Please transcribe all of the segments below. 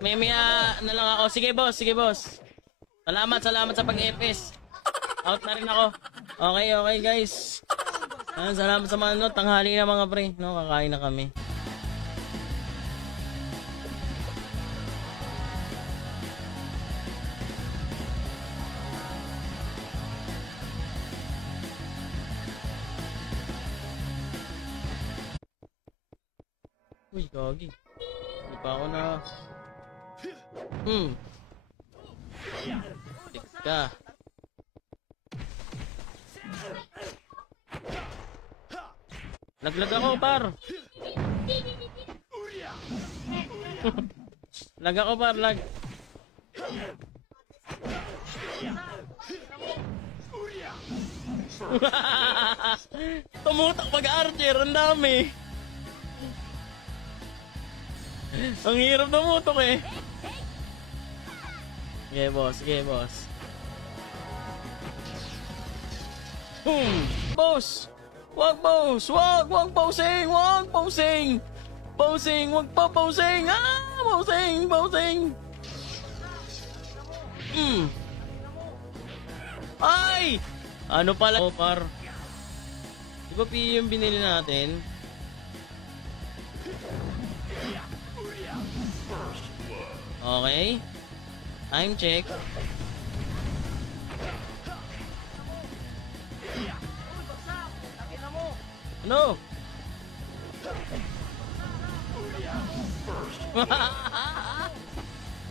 May na lang ako. Sige boss, sige boss. Salamat sa pag-epis. Out na rin ako. Okay guys. Salamat sa mga tanghali na mga pre. No, kakain na kami. Uy, gagi. Hindi pa ako na... Teka. Laglag ako, par. Lag ako, par. Lag. Tumutak pag-archer. Ang dami. Ang hirap na mutok eh. Sige boss. Boss! Wag pausing! Wag pa pausing! Pausing! Ay! Ano pala? Oh, par. Di ba P yung binili natin? Okay. Time check. Ano?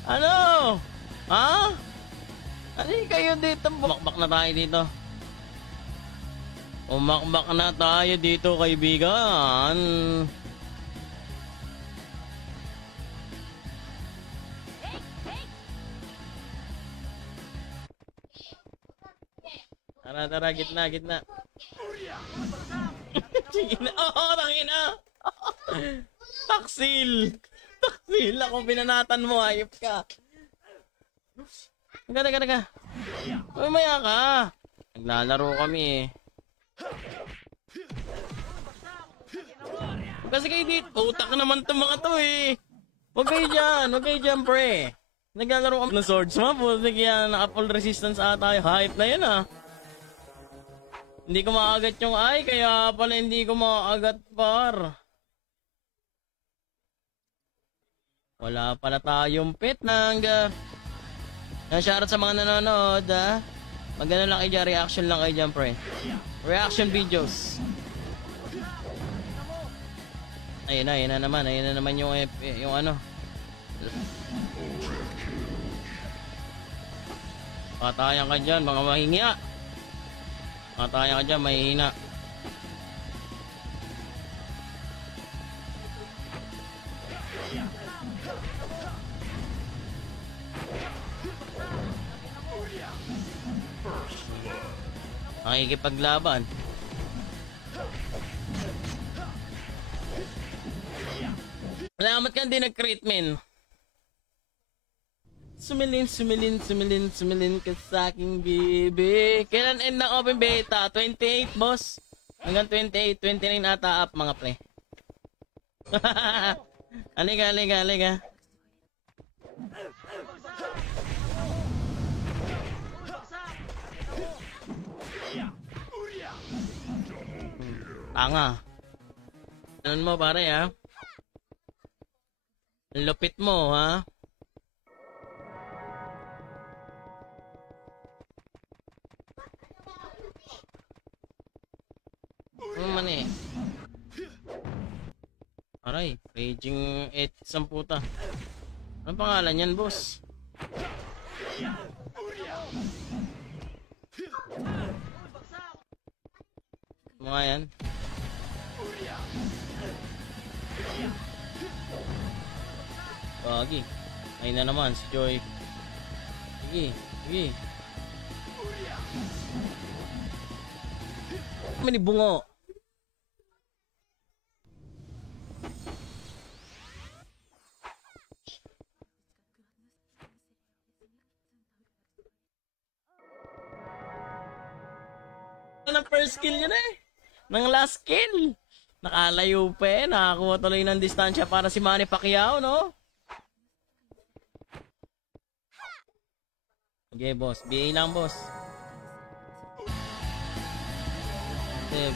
Ano? Ha? Ano kayo dito? Umakbak na tayo dito. Umakbak na tayo dito, kaibigan. Tara, gitna. Sige na. Tangina. Taksil, ako binanatan mo, hayop ka. Taga. Maya ka. Naglalaro kami eh. Kasi kayo dito, utak naman itong mga to eh. Huwag kayo dyan, pre. Naglalaro kami ng swords mo, putik yan, naka-full resistance ata yung hype na yun ah. Hindi ko maagat yung ay, kaya pala hindi ko maagat, par. Wala pala tayong pet nang. Shoutout sa mga nanonood, ha. Magano lang kayo dyan, reaction lang kayo dyan, pre. Reaction videos. Ayun na naman yung ano. Patayan ka dyan, mga mahingya. Patayan ka dyan, mahihina. Nakikipaglaban. Salamat ka din nag-create, men. Sumilin ka sa aking bibi. Kailan end ng open beta? 28, boss. Hanggang 28, 29 ata up, mga pre. Aliga. Tanga. Ano mo, pare, ha? Lupit mo, ha? Ano man eh? Aray, raging 8 samputa. Ano pangalan yan, boss? Mga yan. Bagi. Ayun na naman si Joy. Sige. Mani bungo. Ng first kill yun eh. Ng last kill. Nakalayo pa eh. Nakakuha tuloy ng distansya para si Manny Pacquiao, no? Okay, boss. BA lang, boss. 7.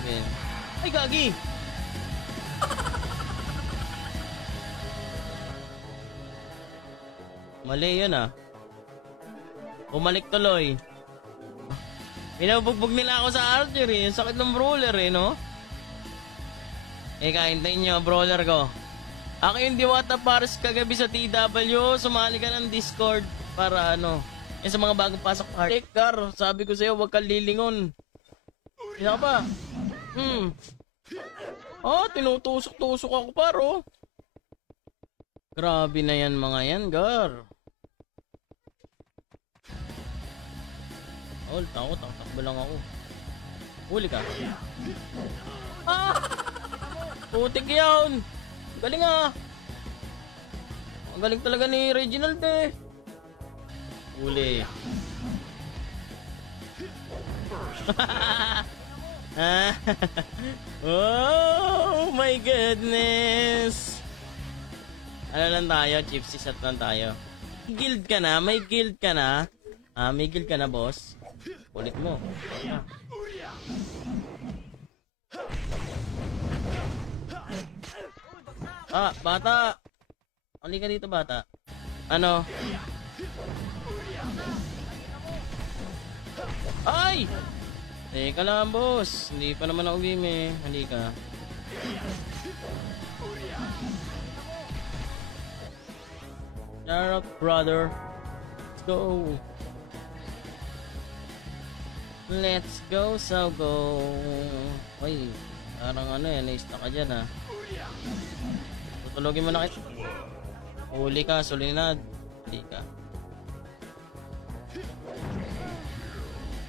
Ay, gagi! Mali yun ah. Bumalik tuloy. Pinabugbog nila ako sa archery. Ang sakit ng brawler eh, no? Kaintayin nyo, brawler ko. Ako yung Diwata Paris kagabi sa TW. Sumali ka ng Discord para ano. Sa mga bagong pasok party. Car, sabi ko sa'yo, huwag kang lilingon. Isa ka ba? Tinutusok-tusok ako paro. Grabe na yan mga yan, Gar. Takbo lang ako. Huli ka. Putik yun. Galing ah. Ang galing talaga ni Reginald eh. Huli. Oh my goodness. Ano lang tayo? Gypsy shot lang tayo. Guild ka na? May guild ka na? May guild ka na, boss? Ulit mo. Bata. Uli ka dito, bata. Ano? Ay! Teka lang, boss. Hindi pa naman ako game eh. Halika. Shout out, brother. Let's go. Let's go, so go. Uy, parang ano yan, na-stuck ka dyan ha. Tutulogin mo na kita. Huli ka, sulinad. Huli ka.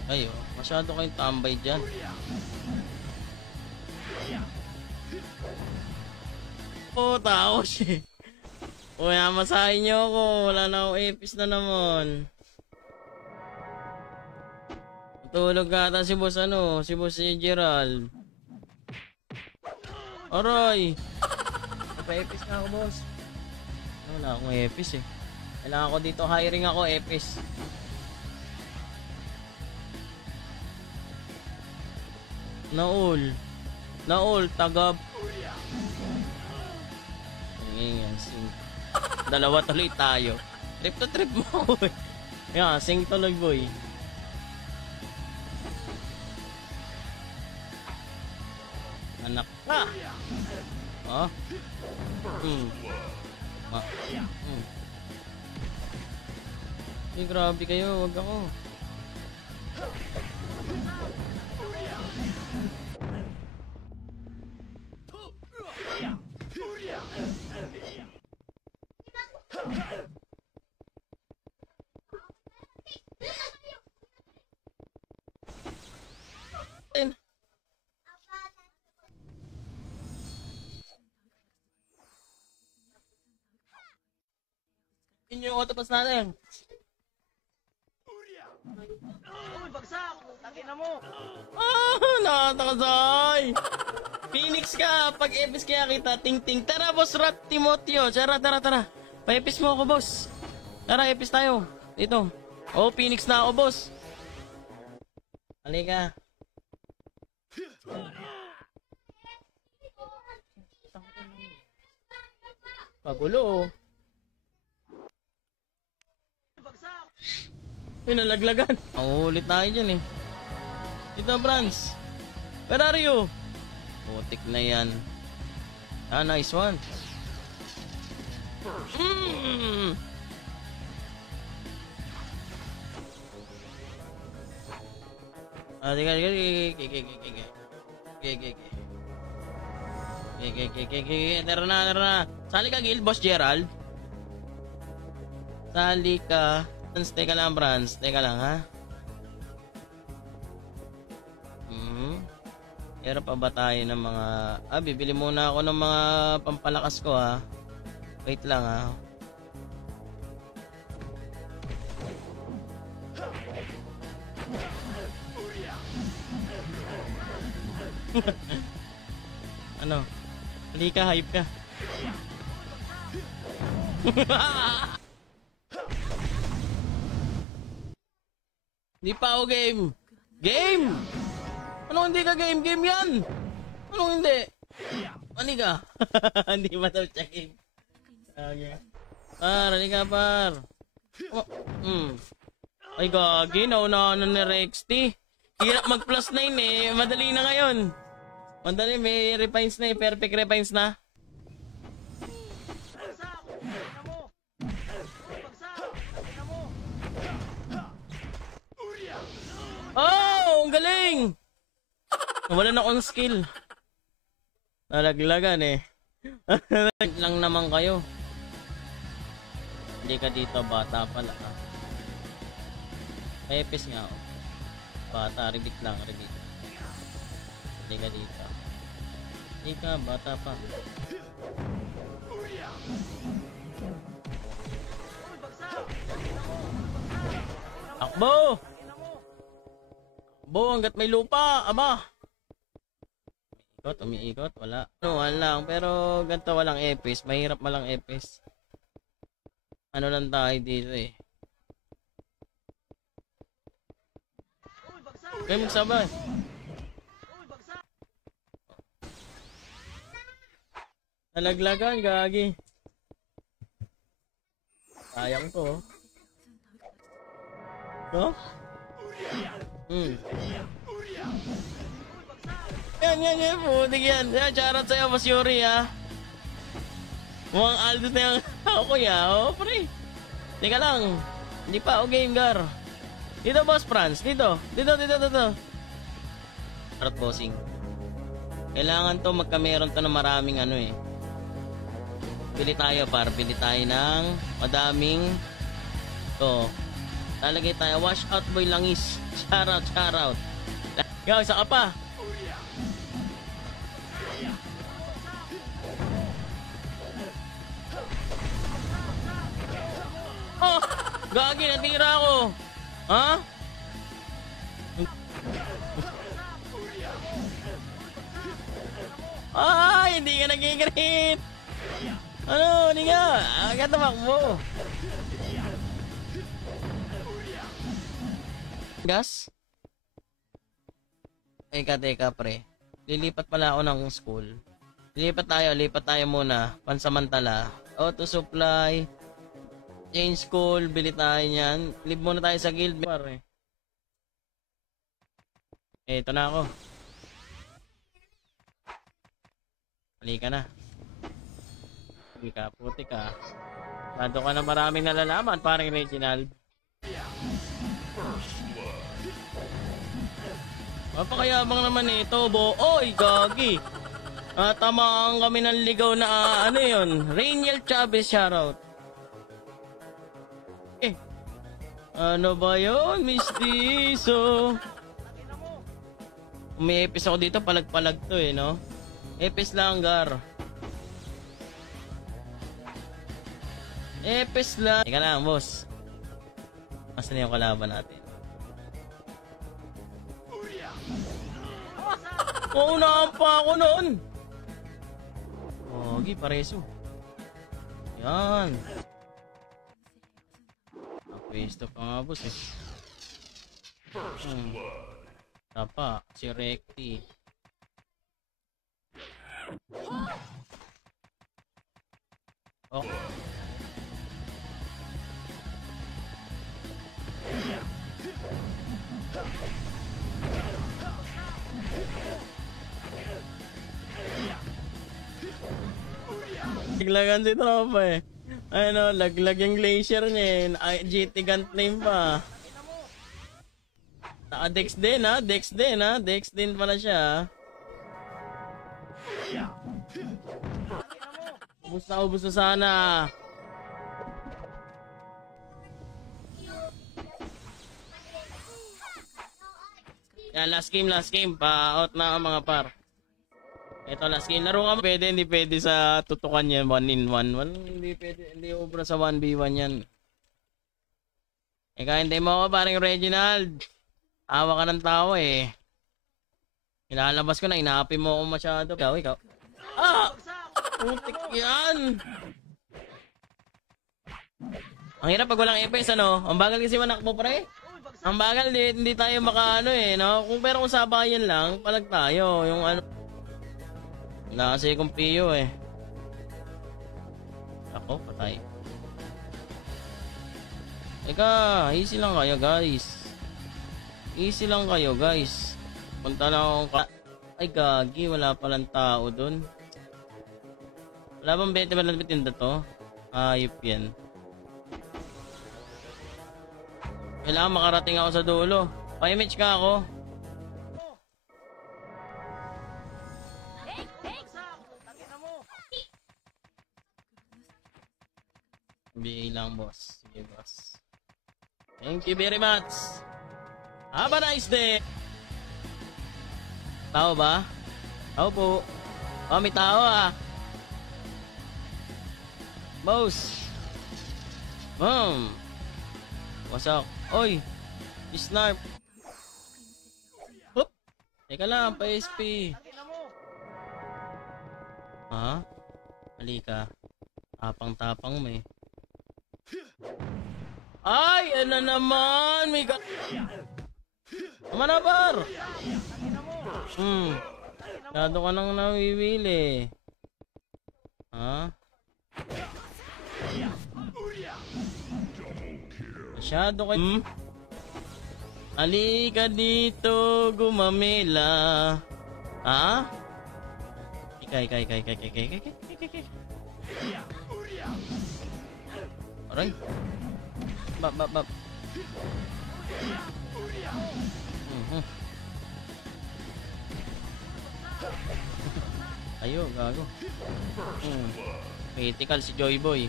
Ay, masyado kayong tambay dyan. Tao siya. Uy, masahin nyo ako. Wala na akong epis na naman. Tulog ka ata si boss si boss si Gerald. Aray! Pa-epis na ako, boss. Wala akong epis eh. Kailangan ko dito, hiring ako, epis. Naul, tagab. Ngayon, sing. Dalawa tuloy tayo. Trip to trip mo ako eh. Yan, sing tuloy boy. Anak ka. Grabe kayo, wag ako. Yun yung autopass natin. Uy, bagsak! Takin na mo! Nakatakasay! Phoenix ka! Pag epis kaya kita, ting-ting. Tara, boss Rat Timoteo. Tara. Pa-epis mo ako, boss. Tara, epis tayo. Dito. Phoenix na ako, boss. Halika. Pagulo, nalaglagan. Ulit tayo dyan eh. Dito, Franz. Where are you? Putik na yan. Nice one. Tara na. Sali ka, Guild Boss Gerald. Sali ka. Teka lang, Franz. Teka lang, ha? Pero pa ba tayo ng mga... bibili muna ako ng mga pampalakas ko, ha? Wait lang, ha? Ano? Halika, hype ka. Hindi pa ako game. Game! Ano hindi ka game? Game yan! Anong hindi? Mani ka? Hindi ba daw siya game? Okay. Par, halika par. Oh, Ay gagi, naunahan na ni Rexty. Hirap mag plus 9 eh. Madali na ngayon. Madali, may refines na eh. Perfect refines na. Oh, ang galing! Wala na akong skill. Nalaglagan eh. lang naman kayo. Hindi ka dito, bata pala. Epis nga ako. Bata, rebit lang, rebit. Hindi ka dito. Hindi ka, bata pa. Akbo! Bo, hanggat may lupa, aba. Umiikot, wala. No, lang, pero ganito walang epis. Mahirap malang epis. Ano lang tayo dito eh. Kayo magsabay. Nalaglagan, gagi. Sayang to. No? Yan, putik yan. Charot sa'yo, Boss Yuri, ha. Mukhang Aldo na yung ako, ya. Oh, pre. Teka lang. Hindi pa ako game, gar. Dito, Boss Franz. Dito. Charot, bossing. Kailangan to, magkameron to na maraming ano, eh. Bili tayo, par. Bili tayo ng madaming to. Talagay tayo. Wash out boy langis. Shoutout. Yo, isa ka pa. Oh, gagi, natira ako. Ha? Ay, hindi ka nag-i-greet. Ano, hindi nga. Agad tumakbo. Gas? Teka, pre. Lilipat pala ako ng school. Lipat tayo muna. Pansamantala. Auto supply. Change school. Bili tayo niyan. Live muna tayo sa guild. Pare. Ito na ako. Halika na. Puti ka. Nado ka na maraming nalalaman. Parang Reginald. Mapakayabang naman ito, bo. Oy, gagi. Tamaan kami ng ligaw na ano yun. Rainiel Chavez, shoutout. Ano ba yun, mistiso? May epis ako dito, palag-palag to eh, no? Epis lang, gar. Epis lang. Teka lang, boss. Masan yung kalaban natin? Unahan pa ako noon. Ogi, pareso. Yan. Pwesto pa nga, boss eh. Tapa, si Recti. Oh. Laglagan si tropa eh. Ano, laglag yung glacier niya eh. GT Gun flame pa. Naka-dex din ha. Dex din pala siya. Ubus na sana. Yan, last game. Pa-out na mga par. Ito last game. Laro ka pwede, hindi pwede sa tutukan yan. 1-in-1. Hindi pwede, hindi obra sa 1v1 yan. Eka, hindi mo ako parang Reginald. Tawa ka ng tao eh. Ilalabas ko na, inaapi mo ako masyado. Ikaw. Ah! Putik yan! Ang hirap pag walang EPS ano? Ang bagal kasi manak mo pre. Ang bagal, hindi tayo makaano eh, no? Pero kung sabayan lang, palag tayo. Yung ano, wala kasi kong piyo eh. Ako, patay. Teka, easy lang kayo guys. Easy lang kayo guys. Punta lang akong ay gagi, wala palang tao dun. Wala bang 20 malapit yun to? Ayop yan. Kailangan makarating ako sa dulo. Pa-image ka ako. BA lang boss. Sige boss. Thank you very much. Have a nice day. Tao ba? Tao po. Oh, may tao ah. Boss. What's up? Oy. Snarp. Hop. Teka lang, pa-SP. Ha? Halika. Tapang-tapang mo eh. Ay! Ano naman? May ka... Tama na, par! Masyado ka nang nawiwili. Ha? Masyado ka... Halika dito, gumamela. Ha? Ikay. Aray. Bab. Ayo, gago. Critical si Joy Boy.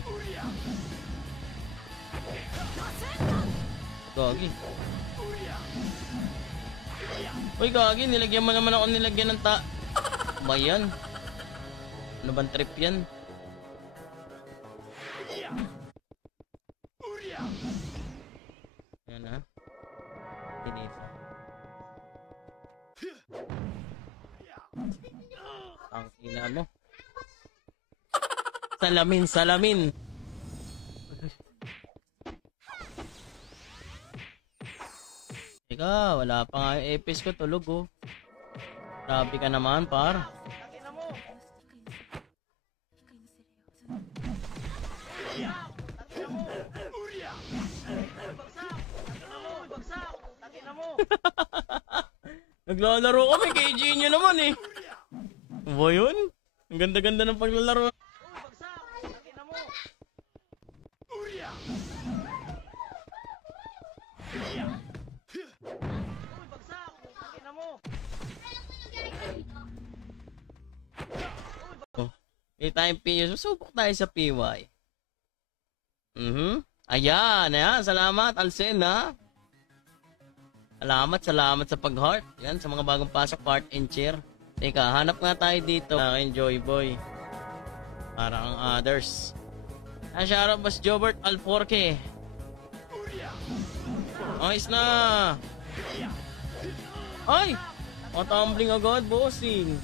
Gagi. Uy, gagi, nilagyan mo naman ako nilagyan ng ba yan? Ano bang trip yan? Yan ha. Tinito. Ang ina mo. Salamin. Teka, wala pa nga yung epis ko, tulog oh. Grabe ka naman, par. Naglalaro kami, KG nyo naman eh. Ba yun? Ang ganda-ganda ng paglalaro. May time PU. Susubok tayo sa PY. Ayan. Salamat, Alcen, ha? Salamat sa pag-heart. Yan, sa mga bagong pasok, heart and chair. Teka, hanap nga tayo dito. Enjoy boy. Para ang others. Shoutout Boss Jobert Alforque. Ayos na. Ay! Tumbling agad, bossing.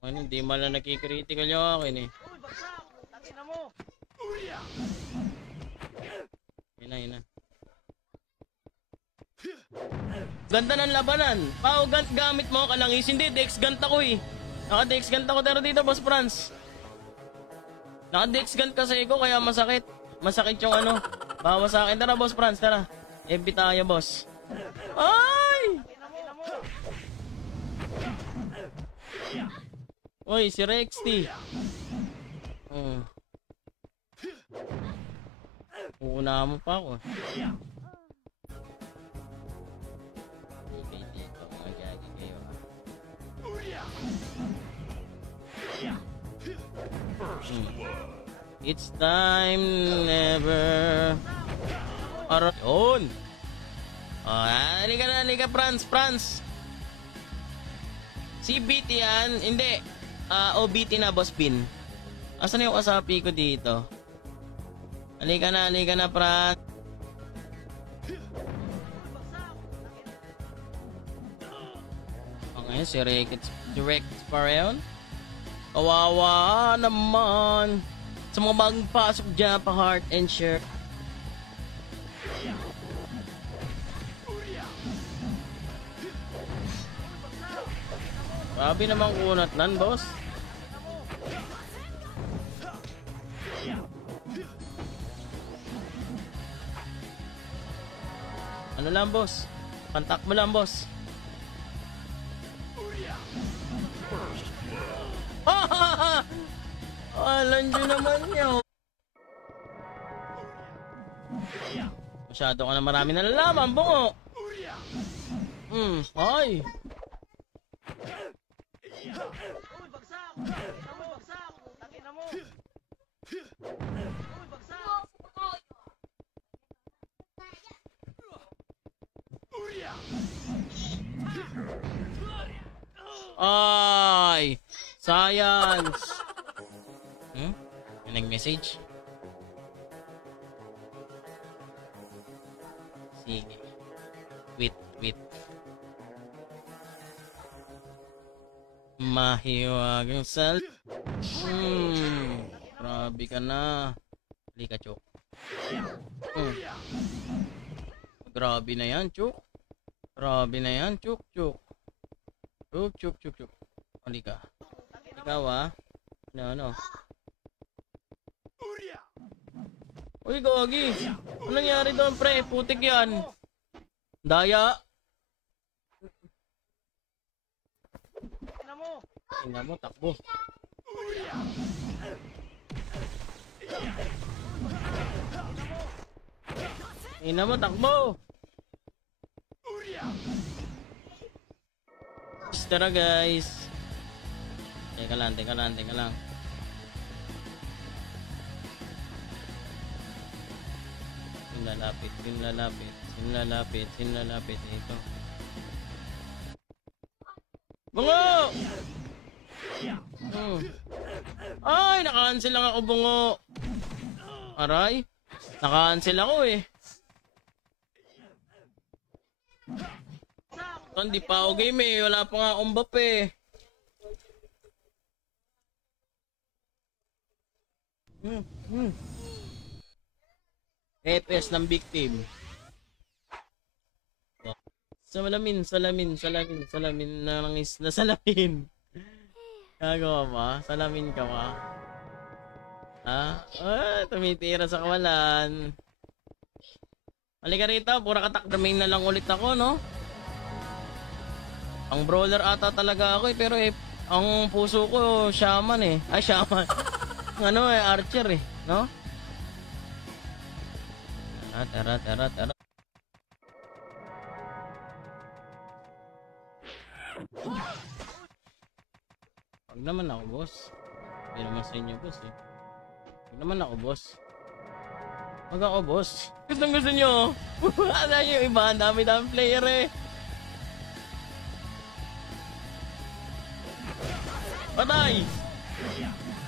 Ano, hindi man lang nakikritical yung akin eh. Yun na. Ganda ng labanan. Pao, gamit mo kalangis. Hindi, Dex Gant ako eh. Naka-Dex Gant ako pero dito, Boss Franz. Naka-Dex Gant kasi ako kaya masakit. Masakit yung ano. Bawa sa akin. Tara, Boss Franz, tara. FB tayo, boss. Ay! Uy, si Rexty. Uuna mo pa ako. Dito, magagi kayo. It's time never. Yun. Halika, Franz. Si BT yan, hindi. OBT na, Boss Pin. Asan yung kasapi ko dito? Halika na, Franz. Okay, si Rex Pareon. Kawawa naman. Sa mga bagong pasok dyan, pa-heart and share. Grabe namang kunat nan, boss. Ano lang, boss? Pantak mo lang, boss. Alam nyo naman nyo. Masyado ka na marami nalalaman, bungo. Ay. Uy, bagsak! Uy, bagsak! Takin na mo! Uy, bagsak! Ay. Science. May nag-message? Sige. Wait. Mahiwagang sal. Grabe ka na. Halika, Chok. Grabe na yan, Chok. Grabe na yan, Chok. Chok. Halika. Ikaw, Ano? Uy, Gogi. Ano nangyari doon, pre? Putik yan. Daya. Tingnan mo, takbo. Tingnan mo, takbo. Tara, guys. Teka lang. Sinlalapit. Ito. Bungo! Ay, naka-cancel lang ako, bungo. Aray, naka-cancel ako eh. Hindi pa ako game eh. Wala pa nga akong buff eh. FPS ng victim. Salamin na langis na salamin. Gagawa ba? Salamin ka ba? Tumitira sa kawalan. Halika rito, pura katak-remain na lang ulit ako, no? Ang brawler ata talaga ako eh, pero ang puso ko, shaman eh. Ay, shaman. Archer eh, no? Tara. Wag naman ako, boss. Hindi naman sa inyo, boss eh. Wag naman ako, boss. Wag ako, boss. Gusto nyo. Ano yung iba? Ang dami-dami player eh. Patay!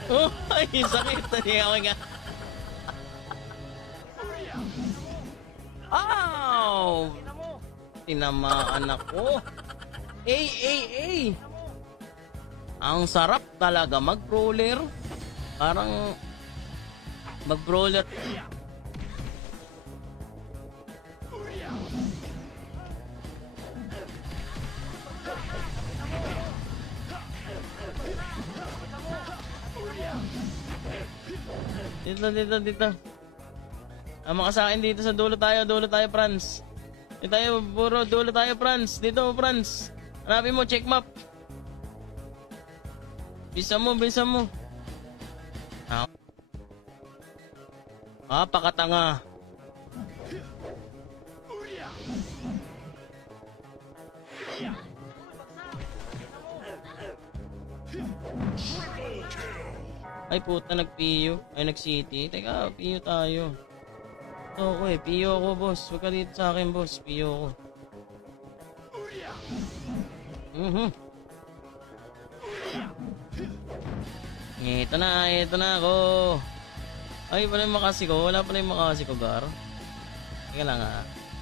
Oh, ay, sakit. Nga. Ow! Tinamaan ako. Ay! Ang sarap talaga mag-brawler. Parang mag-brawler. Dito. Ama ka sa akin dito sa dulo tayo, Franz. Dito tayo, buro, dulo tayo, Franz. Dito, Franz. Hanapin mo, check map. Bisa mo. Pakatanga. Ay puta, nag-PU. Ay nag-city. Teka, PU tayo. Ito ako eh. PU ako, boss. Huwag ka dito sa akin, boss. PU ako. Ito na ako. Ay, wala yung makasi ko. Wala pala yung makasi ko, Gar. Teka lang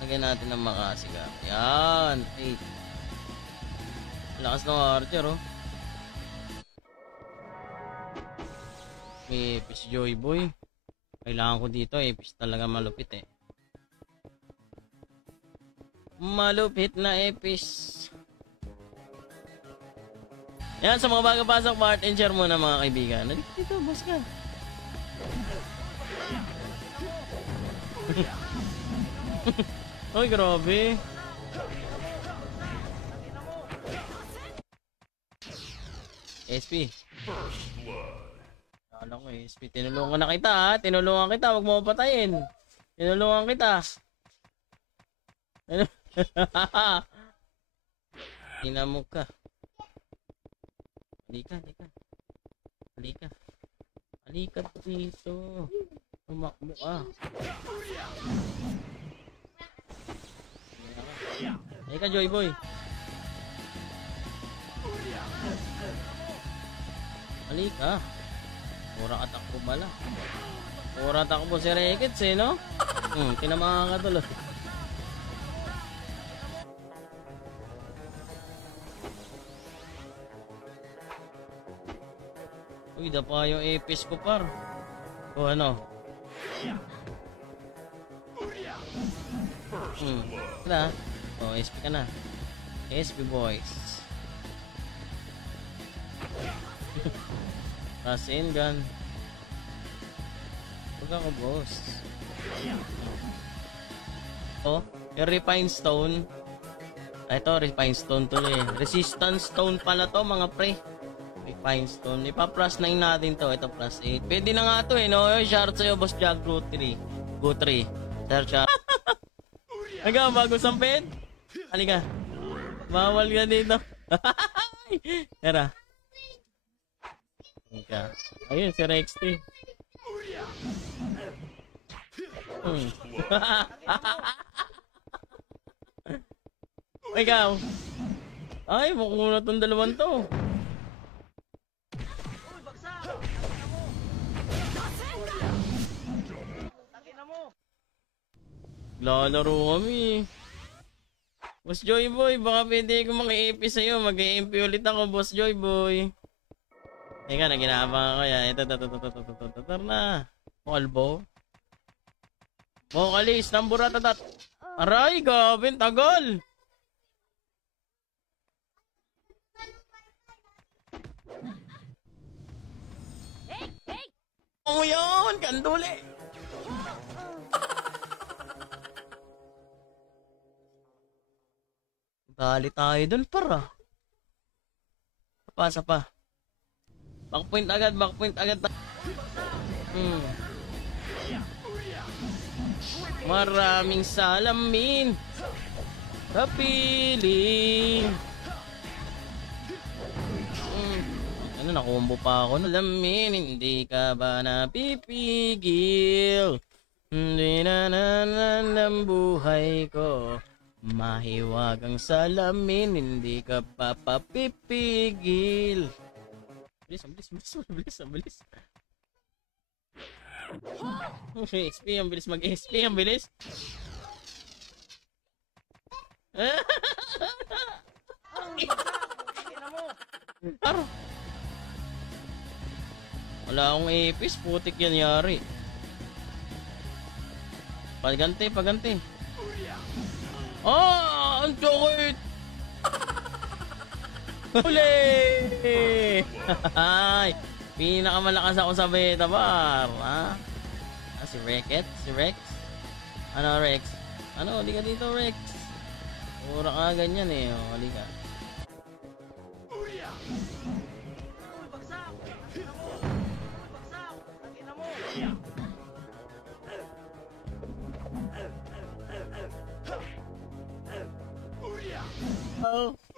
lagyan natin ng makasi, Gar. Yan. 8. Lakas ng Archer, oh. May Epis Joy Boy. Kailangan ko dito, Epis talaga malupit eh. Malupit na Epis. Yan, sa mga bago pasok, part and share muna mga kaibigan. Nandito dito, boss ka. Uy, grabe. SP. Alam ko, SP. Tinulungan na kita, ha? Tinulungan kita. Huwag mo patayin. Tinulungan kita. Tinamog ka. Halika, halika. Halika. Halika dito. Tumakbo ka. Halika, Joy Boy. Halika. Pura katakbo bala. Pura takbo si Rekits eh, no? Tinamaan ka tuloy. Uy, dapa yung epis ko par. O ano? Wala. O, SP ka na. SP boys. Rasin gun. Huwag ako boss. O, yung refine stone. Ito, refine stone to eh. Resistance stone pala to mga pre. Refine stone. Ipa-plus 9 natin to. Ito plus 8. Pwede na nga to eh, no? Shout sa'yo, Boss Jack. Go 3. Go 3. Sir, shout. Hanggang bago sampid. Halika. Bawal ka dito. Tara. Halika. Ayun, si Rex 3. Ikaw. Ay, mukhang na itong dalawang to. Lalaro kami. Boss Joy Boy, baka pwede ko mag-EP sa'yo. Mag-EP ulit ako, Boss Joy Boy. Teka, naginabang ako yan. Ito na. Kalbo. Vocalist, namburatatat. Aray, gabin, tagal. Oh, yun, kanduli. Dali tayo dun para. Pasa pa. Backpoint agad, backpoint agad. Maraming salamin sa piling. Ano, nakumbo pa ako. Salamin, hindi ka ba napipigil? Hindi na ng buhay ko. Mahiwagang salamin, hindi ka papapipigil. Bilis, bilis, bilis, bilis, bilis. XP, ang bilis mag-XP, ang bilis. Aro. Wala akong epis, putik yan yari. Paganti, paganti. Oh, ang chocolate! Huli! Pinakamalakas ako sa beta bar. Si Reket? Si Rex? Ano, Rex? Ano, di ka dito, Rex. Pura ka ganyan eh. O, di ka.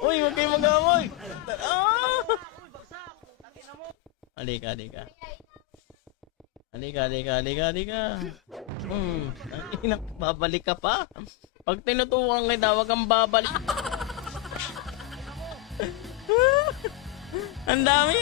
Uy, huwag kayong mag-away! Halika, halika. Halika, halika, halika, halika. Babalik ka pa. Pag tinutukan kita, huwag kang babalik. Ang dami.